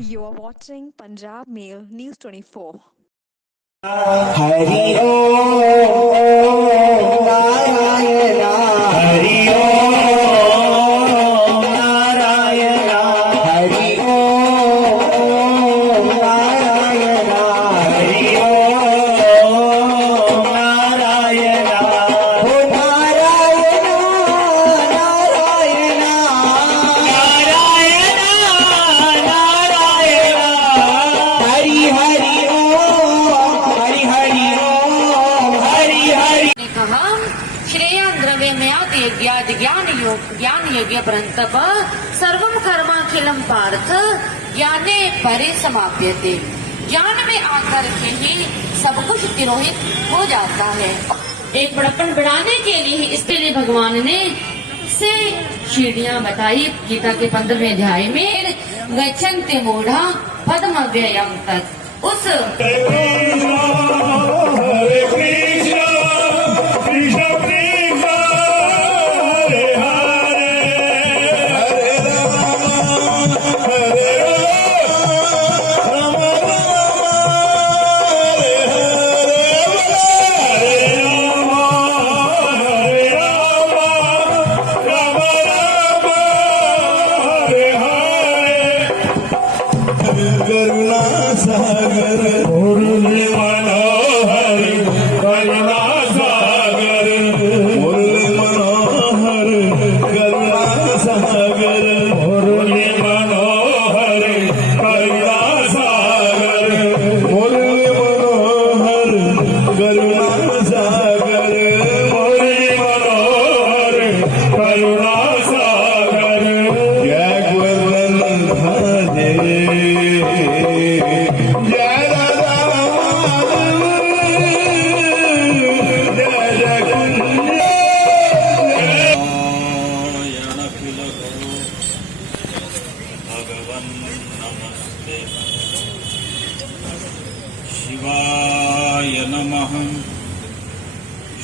You are watching Punjab Mail News 24. Hari ओम नारायण हरि ओम नारायण हरि ओम नारायण हरि ओम नारायण हो नारायण नारायण नारायण नारायण हरि हरि हरि हरि ओम हरि हरि ने कहा श्रेया द्रव्यमयात यज्ञाद ज्ञान यज्ञ परंतप सर्वम कर्माखिलम पार्थ ज्ञाने परे समाप्यते। ज्ञान में आकर के ही सब कुछ तिरोहित हो जाता है। एक बड़प्पन बढ़ाने के लिए इसके लिए भगवान ने से सीढ़ियां बताई गीता के 15वें अध्याय में गच्छन्ति मूढ़ा पद्म व्ययम तत् उस करुणा सागर मुरली मनोहर करुणा सागर मुरली मनोहर करुणा सागर मुरली मनोहर करुणा सागर मुरली मनोहर करुणा सागर मुरली मनोहर करुणा सागर जय गोवर्धन भजे शिवाय नमः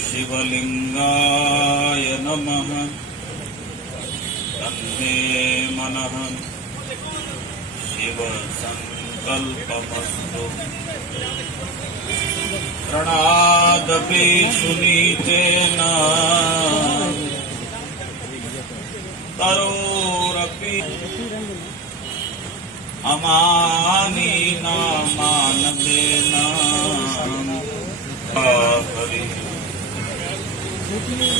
शिवलिंगाय नमः तन्मे मनः शिव संकल्पमस्तु प्रणादपि सुनीचेन तरोरपि अमानीनामानदेन हरि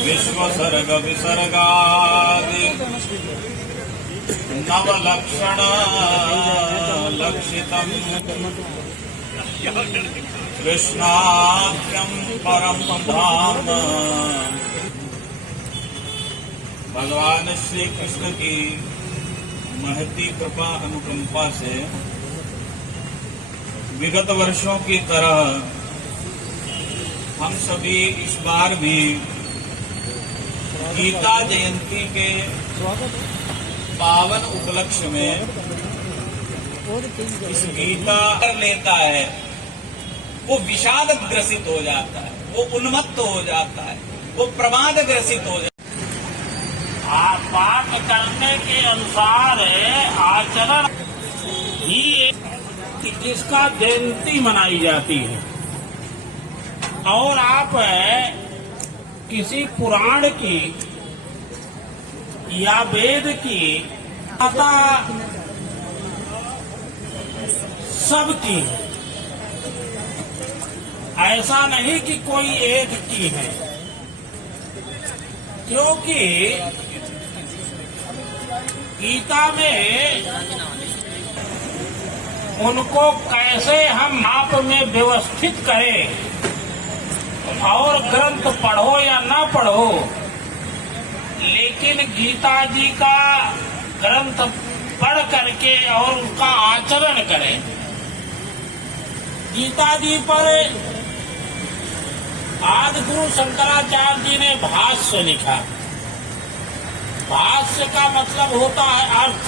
विश्वसर्ग विसर्गादि नवलक्षण लक्षितम् कृष्णाख्यं परम धाम। भगवान श्री कृष्ण की महती कृपा अनुकंपा से विगत वर्षों की तरह हम सभी इस बार भी गीता जयंती के पावन उपलक्ष्य में इस गीता कर लेता है वो विषाद ग्रसित हो जाता है, वो उन्मत्त हो जाता है, वो प्रमाद ग्रसित हो जाता है। पाठ करने के अनुसार आचरण ही जिसका जयंती मनाई जाती है। और आप किसी पुराण की या वेद की कथा सबकी है, ऐसा नहीं कि कोई एक की है, क्योंकि गीता में उनको कैसे हम आप में व्यवस्थित करें और ग्रंथ पढ़ो या ना पढ़ो, लेकिन गीता जी का ग्रंथ पढ़ करके और उसका आचरण करें। गीता जी पर आदि गुरु शंकराचार्य जी ने भाष्य लिखा। भाष्य का मतलब होता है अर्थ।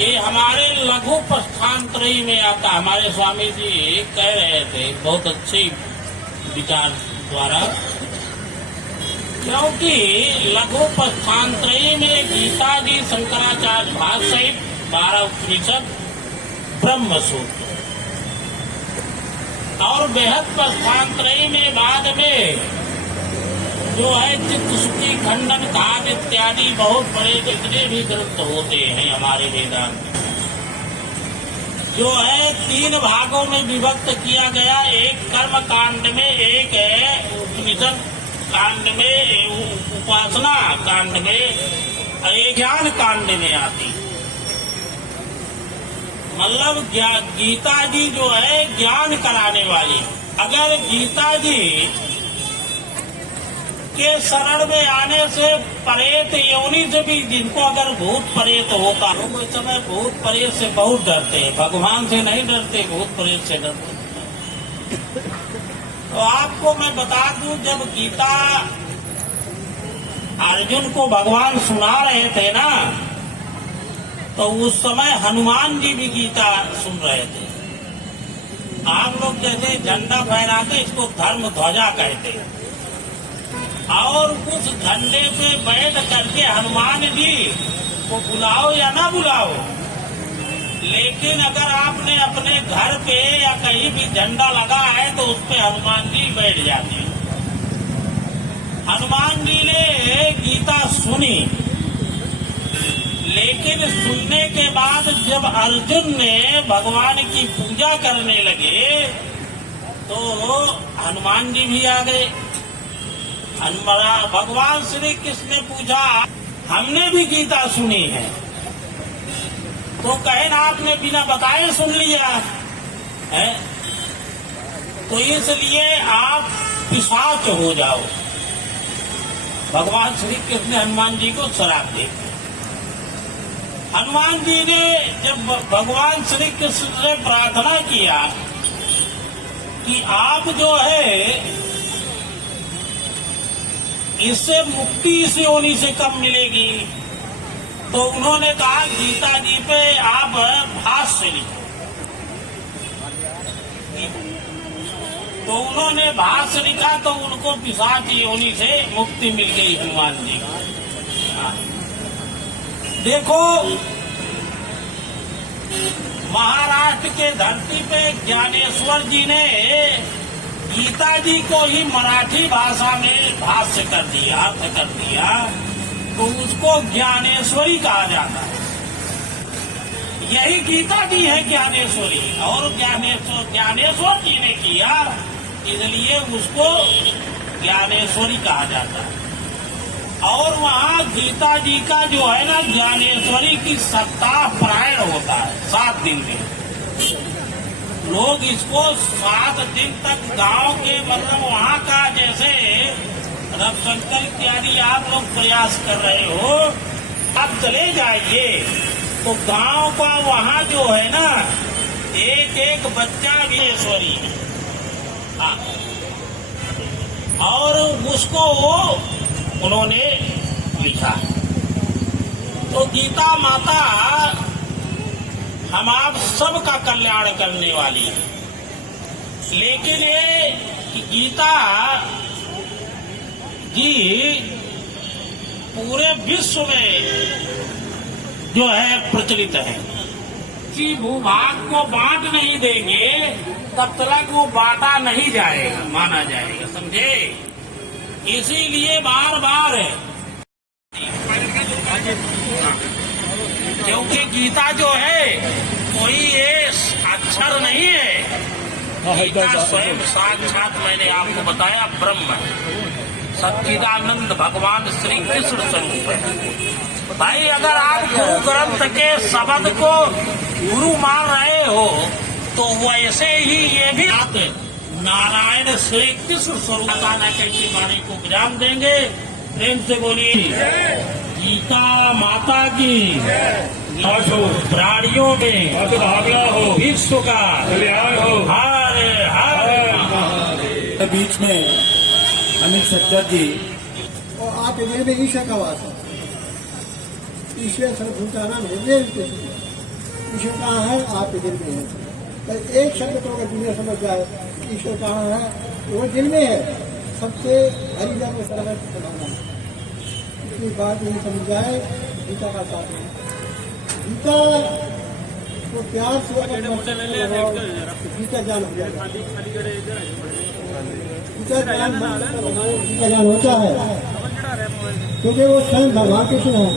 ये हमारे लघु प्रस्थानत्रयी में आता। हमारे स्वामी जी कह रहे थे बहुत अच्छे विचार द्वारा, क्योंकि लघु प्रस्थानत्रयी में गीता जी शंकराचार्य भाष्य सहित 12 उपनिषद, ब्रह्म सूत्र और बेहद प्रस्थानत्रयी में बाद में जो है चित्त सुखी खंडन कांड इत्यादि बहुत बड़े जितने भी ग्रंथ होते हैं हमारे वेदांत में, जो है 3 भागों में विभक्त किया गया। एक कर्म कांड में, एक है उपनिषद कांड में, उपासना कांड में, एक ज्ञान कांड में आती। मतलब गीता जी जो है ज्ञान कराने वाली। अगर गीता जी के शरण में आने से प्रेत योनि से भी, जिनको अगर भूत प्रेत होता है, उस समय भूत प्रेत से बहुत डरते हैं, भगवान से नहीं डरते, भूत प्रेत से डरते। तो आपको मैं बता दूं, जब गीता अर्जुन को भगवान सुना रहे थे ना, तो उस समय हनुमान जी भी गीता सुन रहे थे। आप लोग जैसे झंडा फहराते, इसको धर्म ध्वजा कहते, और उस झंडे पे बैठ करके हनुमान जी को बुलाओ या ना बुलाओ, लेकिन अगर आपने अपने घर पे या कहीं भी झंडा लगा है तो उस पे हनुमान जी बैठ जाते हैं। हनुमान जी ने गीता सुनी, लेकिन सुनने के बाद जब अर्जुन ने भगवान की पूजा करने लगे तो हनुमान जी भी आ गए। भगवान श्री कृष्ण ने पूछा, हमने भी गीता सुनी है, तो कहे ना आपने बिना बताए सुन लिया है, तो इसलिए आप पिशाच हो जाओ। भगवान श्री कृष्ण ने हनुमान जी को श्राप दे। हनुमान जी ने जब भगवान श्री कृष्ण से प्रार्थना किया कि आप जो है इससे मुक्ति इस योनि से कब मिलेगी, तो उन्होंने कहा गीता जी पे आप भाष्य लिखो। तो उन्होंने भाष्य लिखा तो उनको पिशाच योनि से मुक्ति मिल गई हनुमान जी। देखो, महाराष्ट्र के धरती पे ज्ञानेश्वर जी ने गीता जी को ही मराठी भाषा में भाष्य कर दिया, अर्थ कर दिया, तो उसको ज्ञानेश्वरी कहा जाता है। यही गीता जी है ज्ञानेश्वरी, और ज्ञानेश्वर जी ने किया, इसलिए उसको ज्ञानेश्वरी कहा जाता है। और वहाँ गीता जी का जो है ना, ज्ञानेश्वरी की सप्ताह पारायण होता है 7 दिन में। लोग इसको 7 दिन तक गांव के, मतलब वहाँ का जैसे रविशंकर इत्यादि आप लोग प्रयास कर रहे हो, अब चले जाइए तो गांव का वहाँ जो है ना, एक बच्चा ज्ञानेश्वरी है, और उसको उन्होंने लिखा। तो गीता माता हम आप सबका कल्याण करने वाली है, लेकिन ये गीता जी पूरे विश्व में जो है प्रचलित है। कि भूभाग को बांट नहीं देंगे तब तक वो बांटा नहीं जाएगा, माना जाएगा, समझे? इसीलिए बार बार क्योंकि गीता जो है कोई ये अक्षर नहीं है, गीता स्वयं साक्षात, मैंने आपको बताया, ब्रह्म सच्चिदानंद भगवान श्री कृष्ण स्वरूप है। भाई अगर आप गुरु ग्रंथ के शब्द को गुरु मान रहे हो तो वैसे ही ये भी आप नारायण श्री कृष्ण स्वरूप का कैसी वाणी को ज्ञान देंगे। प्रेम से बोलिए गीता माता की, प्राणियों में भागला हो, विश्व का कल्याण हो, हर हर। बीच में अनिल सज्जन जी, और आप इधर में ईश्वर का वास है। ईश्वर सर्वभूतानां हृदय, ईश्वर कहाँ है? आप इधर में है। तो एक शब्द तो अगर दुनिया समझ जाए ईश्वर कहाँ है, वो दिल में है। सबसे हरिजा में सर्वत्र बनाना, इतनी बात नहीं समझ जाए गीता का साथ है। गीता को प्यार से अगर लगाओ तो गीता ज्ञान हो जाएगा। गीता ज्ञान गीता ज्ञान होता है क्योंकि वो स्वयं भगवान के हैं।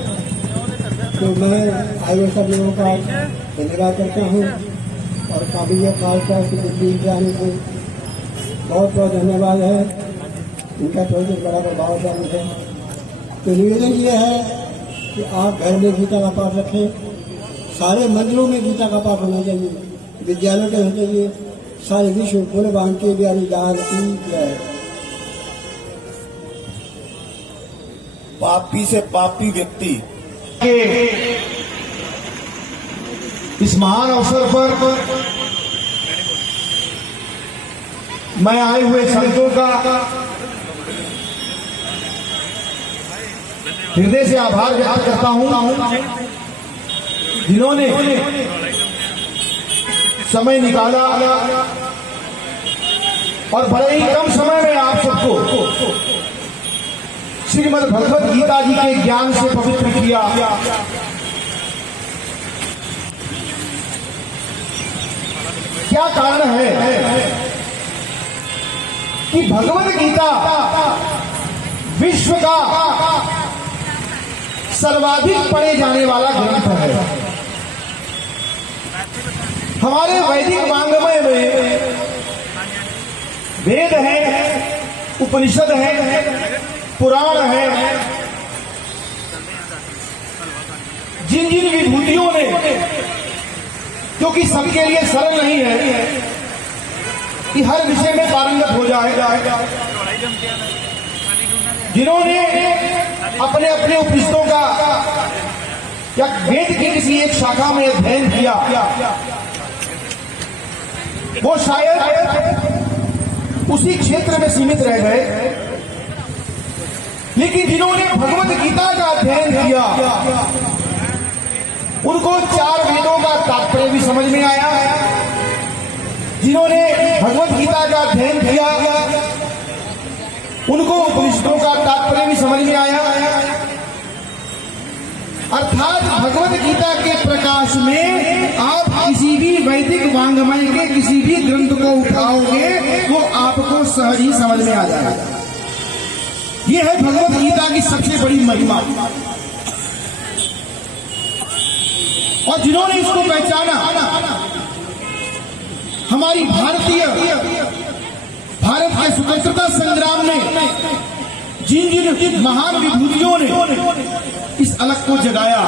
तो मैं आए हुए सब लोगों का धन्यवाद करता हूँ और काबिलियत खालसा की बुद्धि जाने को बहुत बहुत धन्यवाद है। इनका थोड़ी देर बड़ा प्रभाव है। तो निवेदन ये है कि आप घर में गीता का पाठ रखें। सारे मंदिरों में गीता का पाठ होना चाहिए, विद्यालयों के होना चाहिए। सारे विश्व पूरे बांके बिहारी दान की जय। पापी से पापी व्यक्ति के इस महान अवसर पर मैं आए हुए संतों का हृदय से आभार व्यक्त करता हूं, जिन्होंने समय निकाला और बड़े ही कम समय में आप सबको श्रीमद् भगवत गीता जी के ज्ञान से पवित्र किया। क्या कारण है कि भगवत गीता विश्व का सर्वाधिक पढ़े जाने वाला ग्रंथ है। हमारे वैदिक वाङ्मय में वेद है, उपनिषद है, पुराण है, जिन जिन विभूतियों ने, क्योंकि सबके लिए सरल नहीं है कि हर विषय में पारंगत हो जाएगा, जिन्होंने अपने अपने उपनिषदों का या वेद की किसी एक शाखा में अध्ययन किया, वो शायद उसी क्षेत्र में सीमित रह गए। लेकिन जिन्होंने भगवत गीता का अध्ययन किया, उनको 4 वेदों का तात्पर्य भी समझ में आया। जिन्होंने भगवत गीता का अध्ययन किया, उनको उपनिषदों का तात्पर्य भी समझ में आया। अर्थात भगवत गीता के प्रकाश में आप किसी भी वैदिक वाङ्मय के किसी भी ग्रंथ को उठाओगे, वो आपको सहज ही समझ में आ जाएगा। यह है भगवत गीता की सबसे बड़ी महिमा। और जिन्होंने इसको पहचाना, हमारी भारत के स्वतंत्रता संग्राम में जिन जिन महान विभूतियों ने इस अलग को जगाया,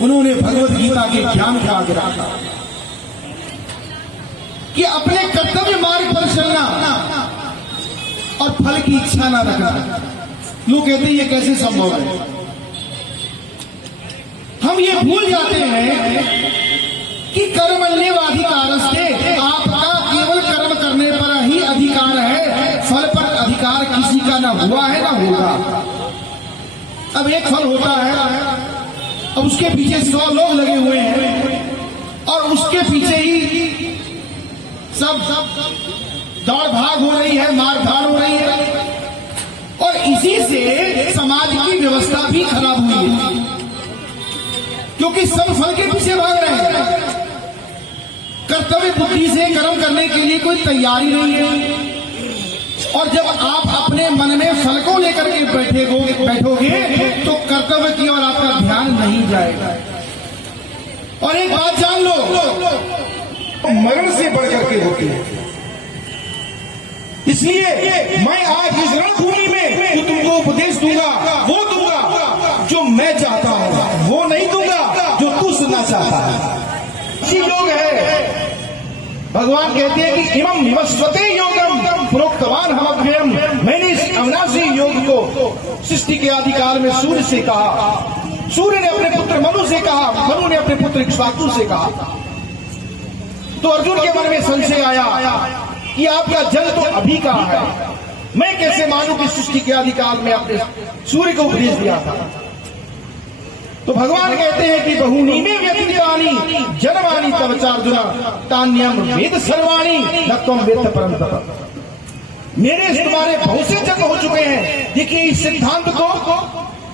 उन्होंने भगवत गीता के ज्ञान का आगे रखा कि अपने कर्तव्य मार्ग पर चलना और फल की इच्छा ना रखना। लोग कहते हैं ये कैसे संभव है? हम ये भूल जाते हैं कि कर्मण्येवाधिकारस्ते, आपका केवल कर्म करने पर ही अधिकार है, फल पर अधिकार किसी का ना हुआ है ना होगा। अब एक फल होता है, अब उसके पीछे 100 लोग लगे हुए हैं और उसके पीछे ही सब दौड़ भाग हो रही है, मार धाड़ हो रही है, और इसी से समाज की व्यवस्था भी खराब हुई है, क्योंकि सब फल के पीछे भाग रहे हैं। कर्तव्य बुद्धि से कर्म करने के लिए कोई तैयारी नहीं है। और जब आप अपने मन में फल को लेकर के बैठोगे तो कर्तव्य की ओर आपका ध्यान नहीं जाएगा। और एक बात जान लो, मरण से बढ़कर के होती है। इसलिए मैं आज इस रणभूमि में जो तुमको उपदेश दूंगा, वो दूंगा जो मैं चाहता हूं, वो नहीं दूंगा जो तू सुनना चाहता है। इसी योग है, भगवान कहते हैं कि इमं विवस्वते योगम प्रोक्तवान हम अव्ययम। मैंने इस अविनाशी योग को सृष्टि के आदिकाल में सूर्य से कहा, सूर्य ने अपने पुत्र मनु से कहा, मनु ने अपने पुत्र इक्ष्वाकु से कहा। तो अर्जुन के मन में संशय आया कि आपका जन्म तो अभी का है, मैं कैसे मानूं कि सृष्टि के आदिकाल में आपने सूर्य को उपदेश दिया था। तो भगवान कहते हैं कि बहूनि में व्यतीतानि जन्मानि तव चार्जुन तान्यम वेद सर्वाणि न त्वं वेत्त परं तप। मेरे तुम्हारे बहुत से जन्म हो चुके हैं। देखिए इस सिद्धांत को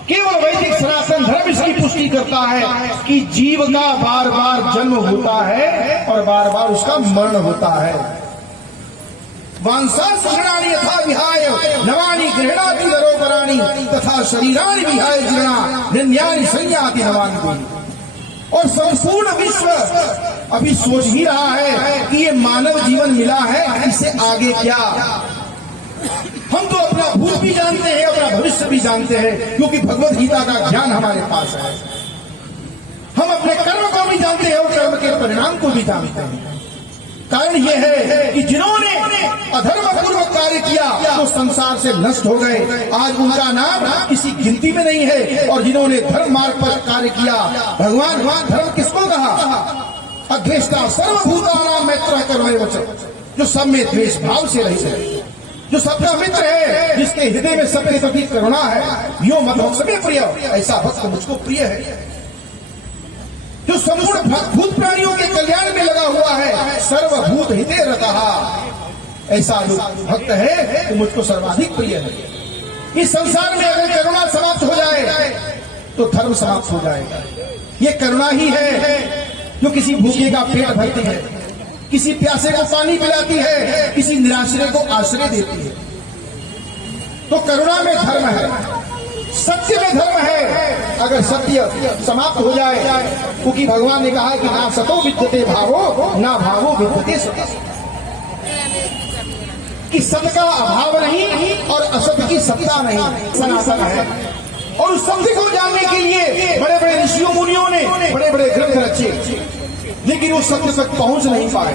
केवल वैदिक सनातन धर्म इसकी पुष्टि करता है कि जीव का बार बार जन्म होता है और बार बार उसका मरण होता है। वांसा सगणानि यथा विहाय नवानि गृह्णाति नरोपराणि तथा शरीरानि विहाय जीर्णा निन्यानि संयाति नवानि देहि। और संपूर्ण विश्व अभी सोच ही रहा है कि ये मानव जीवन मिला है, इससे आगे क्या। हम तो अपना भूत भी जानते हैं, अपना भविष्य भी जानते हैं, क्योंकि भगवत गीता का ज्ञान हमारे पास है। हम अपने कर्म को भी जानते हैं और कर्म के परिणाम को भी जानते हैं। कारण यह है कि जिन्होंने अधर्म पूर्वक कार्य किया तो संसार से नष्ट हो गए, आज उनका नाम किसी गिनती में नहीं है। और जिन्होंने धर्म मार्ग पर कार्य किया, भगवान धर्म किसको कहा? अद्वेष्टा सर्वभूतानां मैत्रः करुणैवच, जो सब में द्वेष भाव से रहित है, जो सबका मित्र है, जिसके हृदय में सबके प्रति करुणा है। यो मत सभी प्रिय, ऐसा भक्त मुझको प्रिय है। जो संपूर्ण भूत प्राणियों के कल्याण में लगा हुआ है, सर्वभूत हिते रतः, ऐसा जो भक्त है वो मुझको सर्वाधिक प्रिय है। इस संसार में अगर करुणा समाप्त हो जाए तो धर्म समाप्त हो जाएगा। ये करुणा ही है जो किसी भूखे का पेट भरती है, किसी प्यासे को पानी पिलाती है, किसी निराश्रय को आश्रय देती है। तो करुणा में धर्म है, सत्य में धर्म है। अगर सत्य समाप्त हो जाए, क्योंकि भगवान ने कहा कि ना सतो विद्यते भावो ना भावो विद्यते सतो, कि सत्य का अभाव नहीं और असत्य की सत्ता नहीं, सनातन है। और उस सत्य को जानने के लिए बड़े बड़े ऋषियों मुनियों ने बड़े बड़े ग्रंथ रचे, लेकिन वो सत्य तक पहुंच नहीं पाए।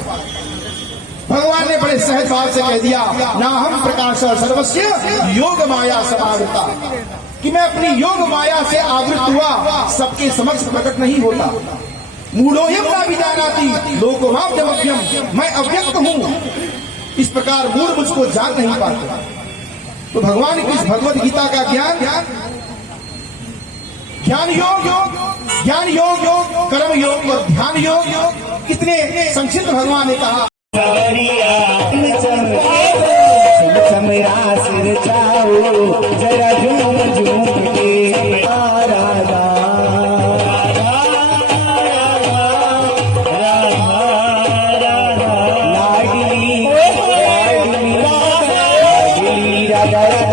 भगवान ने बड़े सहज भाव से कह दिया, ना हम प्रकाश सर्वस्य योग माया समावृता, कि मैं अपनी योग माया से आवृत हुआ, सबके समक्ष प्रकट नहीं होता। मूढ़ोऽयं न विजानाति लोकमाप्यमव्यम, मैं अव्यक्त हूं। इस प्रकार मूढ़ मुझको जान नहीं पाते। तो भगवान की इस भगवत गीता का ज्ञान योग, कर्म योग और ध्यान योग कितने संक्षिप्त भगवान ने कहा। सिर चाओ जरा झूम झूम के राधा लाडली राधा राधा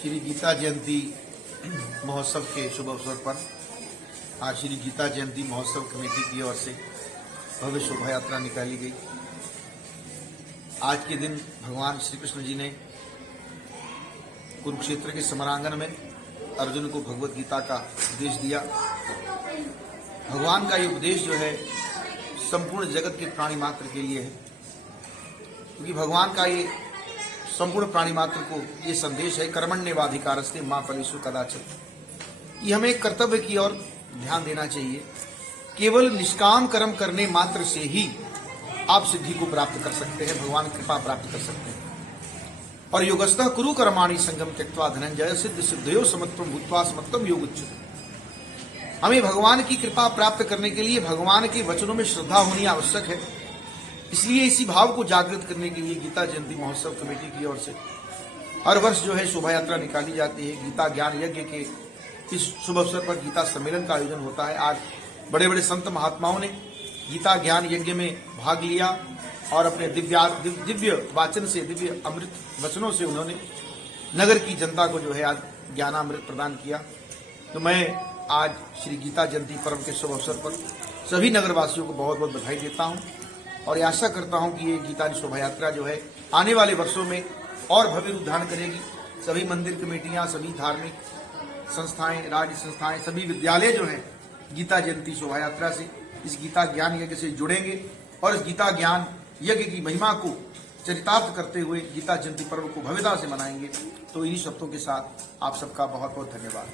श्री गीता जयंती महोत्सव के शुभ अवसर पर आज श्री गीता जयंती महोत्सव कमेटी की ओर से भव्य शोभा यात्रा निकाली गई। आज के दिन भगवान श्री कृष्ण जी ने कुरुक्षेत्र के समरांगण में अर्जुन को भगवत गीता का उपदेश दिया। भगवान का ये उपदेश जो है संपूर्ण जगत के प्राणी मात्र के लिए है, क्योंकि भगवान का ये संपूर्ण प्राणी मात्र को ये संदेश है, कर्मण्येवाधिकारस्ते मा फलेषु कदाचन, कि हमें कर्तव्य की ओर ध्यान देना चाहिए। केवल निष्काम कर्म करने मात्र से ही आप सिद्धि को प्राप्त कर सकते हैं, भगवान कृपा प्राप्त कर सकते हैं। और योगस्थः कुरु कर्माणि संगम त्यक्त्वा धनंजय सिद्ध सिद्धयो समत्वम भूत्वा समत्वम योगुच्यते। हमें भगवान की कृपा प्राप्त करने के लिए भगवान के वचनों में श्रद्धा होनी आवश्यक है। इसलिए इसी भाव को जागृत करने के लिए गीता जयंती महोत्सव कमेटी की ओर से हर वर्ष जो है शोभा यात्रा निकाली जाती है। गीता ज्ञान यज्ञ के इस शुभ अवसर पर गीता सम्मेलन का आयोजन होता है। आज बड़े बड़े संत महात्माओं ने गीता ज्ञान यज्ञ में भाग लिया और अपने दिव्य वाचन से, दिव्य अमृत वचनों से उन्होंने नगर की जनता को जो है आज ज्ञानामृत प्रदान किया। तो मैं आज श्री गीता जयंती पर्व के शुभ अवसर पर सभी नगरवासियों को बहुत बहुत बधाई देता हूं और आशा करता हूं कि ये गीता शोभा यात्रा जो है आने वाले वर्षों में और भव्य रूप धारण करेगी। सभी मंदिर कमेटियां, सभी धार्मिक संस्थाएं, राज्य संस्थाएं, सभी विद्यालय जो हैं गीता जयंती शोभा यात्रा से, इस गीता ज्ञान यज्ञ से जुड़ेंगे और इस गीता ज्ञान यज्ञ की महिमा को चरितार्थ करते हुए गीता जयंती पर्व को भव्यता से मनाएंगे। तो इन्हीं शब्दों के साथ आप सबका बहुत बहुत धन्यवाद।